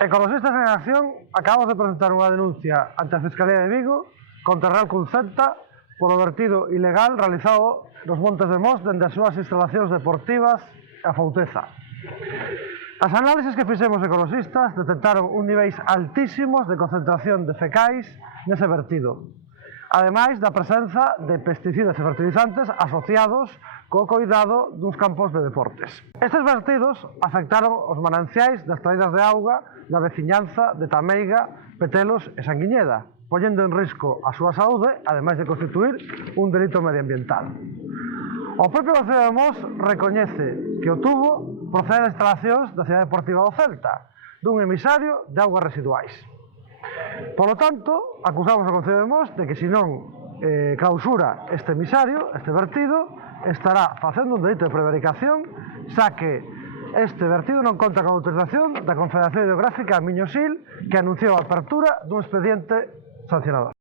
Ecologistas en Acción acabamos de presentar unha denuncia ante a Fiscalía de Vigo contra Real Concepta polo vertido ilegal realizado nos Montes de Mos dende as súas instalacións deportivas a Fouteza. As análises que fixemos ecologistas detectaron un niveis altísimos de concentración de fecais nese vertido, ademais da presenza de pesticidas e fertilizantes asociados co coidado duns campos de deportes. Estes vertidos afectaron os mananciais das traídas de auga da veciñanza de Tameiga, Petelos e Sanguiñeda, poñendo en risco a súa saúde, ademais de constituir un delito medioambiental. O propio Concello de Mos recoñece que o tubo procede de instalacións da Cidade Deportiva do Celta, dun emisario de augas residuais. Polo tanto, acusamos ao Concello de Mos de que se non clausura este emisario, este vertido, estará facendo un delito de prevaricación, xa que este vertido non conta con autorización da Confederación Hidrográfica Miño-Sil, que anunciou a apertura dun expediente sancionador.